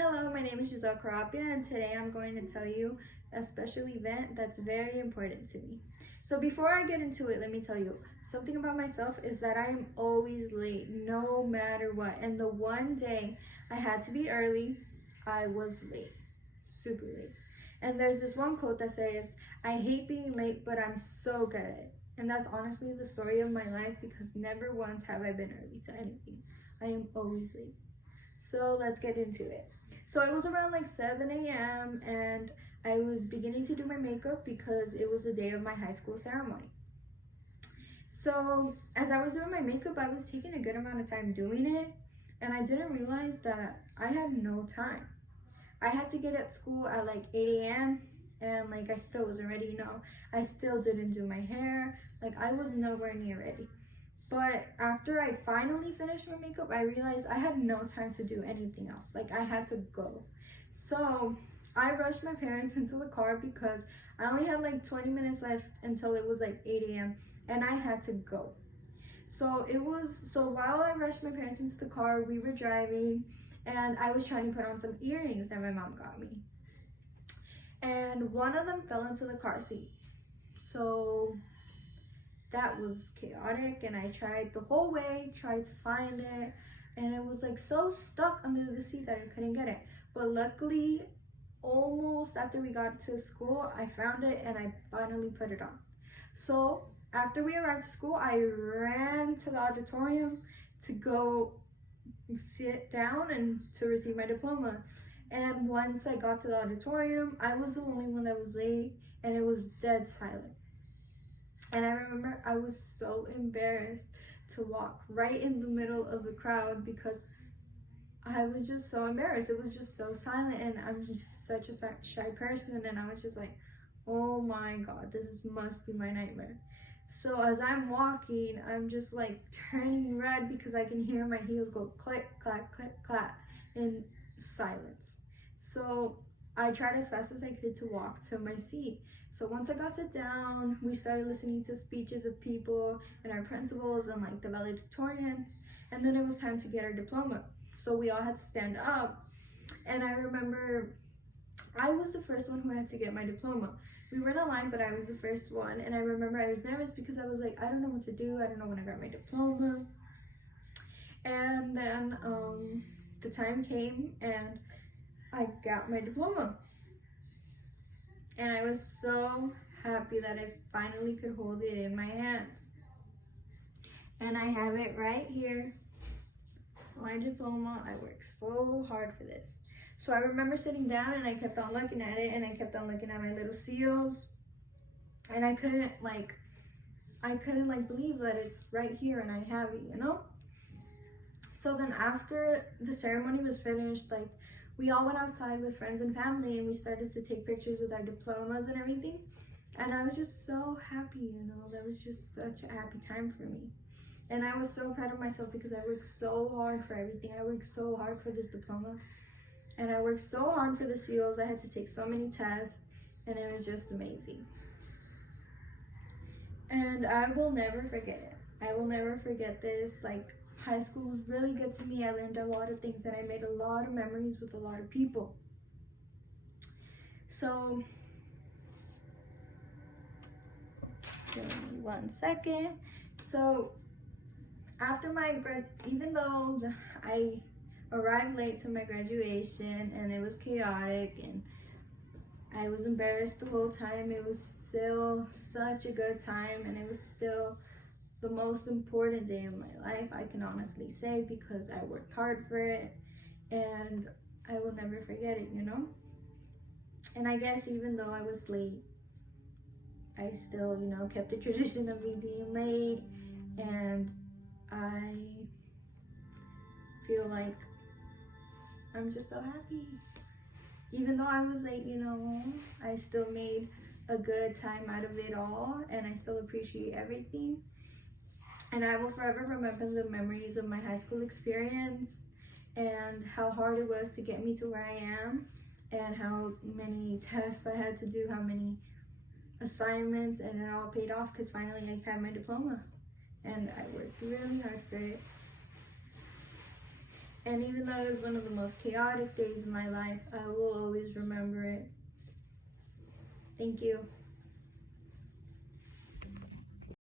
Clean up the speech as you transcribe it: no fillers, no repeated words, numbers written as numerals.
Hello, my name is Giselle Carapia, and today I'm going to tell you a special event that's very important to me. So before I get into it, let me tell you something about myself is that I'm always late, no matter what. And the one day I had to be early, I was late, super late. And there's this one quote that says, "I hate being late, but I'm so good at it." And that's honestly the story of my life because never once have I been early to anything. I am always late. So let's get into it. So it was around like 7 a.m. and I was beginning to do my makeup because it was the day of my high school ceremony. So as I was doing my makeup, I was taking a good amount of time doing it, and I didn't realize that I had no time. I had to get at school at like 8 a.m. and like I still wasn't ready, I still didn't do my hair, like I was nowhere near ready. But after I finally finished my makeup, I realized I had no time to do anything else. Like I had to go. So I rushed my parents into the car because I only had like 20 minutes left until it was like 8 a.m. and I had to go. So while I rushed my parents into the car, we were driving and I was trying to put on some earrings that my mom got me. And one of them fell into the car seat. So that was chaotic, and I tried the whole way, tried to find it, and it was like so stuck under the seat that I couldn't get it. But luckily, almost after we got to school, I found it and I finally put it on. So after we arrived to school, I ran to the auditorium to go sit down and to receive my diploma. And once I got to the auditorium, I was the only one that was late, and it was dead silent. And I remember I was so embarrassed to walk right in the middle of the crowd because I was just so embarrassed. It was just so silent, and I'm just such a shy person. And I was just like, oh my God, must be my nightmare. So as I'm walking, I'm just like turning red because I can hear my heels go click, clack, click, clack in silence. So I tried as fast as I could to walk to my seat. So once I got sit down, we started listening to speeches of people and our principals and like the valedictorians, and then it was time to get our diploma. So we all had to stand up, and I remember I was the first one who had to get my diploma. We were in a line, but I was the first one, and I remember I was nervous because I was like, I don't know what to do. I don't know when I got my diploma. And then the time came, and I got my diploma. And I was so happy that I finally could hold it in my hands. And I have it right here, my diploma. I worked so hard for this. So I remember sitting down and I kept on looking at it, and I kept on looking at my little seals. And I couldn't believe that it's right here and I have it. So then after the ceremony was finished, like we all went outside with friends and family, and we started to take pictures with our diplomas and everything. And I was just so happy, that was just such a happy time for me. And I was so proud of myself because I worked so hard for everything. I worked so hard for this diploma, and I worked so hard for the seals. I had to take so many tests, and it was just amazing. And I will never forget it. I will never forget this. Like, high school was really good to me. I learned a lot of things, and I made a lot of memories with a lot of people. So, give me 1 second. So, after even though I arrived late to my graduation and it was chaotic and I was embarrassed the whole time, it was still such a good time, and it was still the most important day of my life, I can honestly say, because I worked hard for it, and I will never forget it. And I guess even though I was late, I still, kept the tradition of me being late, and I feel like I'm just so happy. Even though I was late, I still made a good time out of it all, and I still appreciate everything. And I will forever remember the memories of my high school experience and how hard it was to get me to where I am, and how many tests I had to do, how many assignments, and it all paid off because finally I had my diploma. And I worked really hard for it. And even though it was one of the most chaotic days of my life, I will always remember it. Thank you.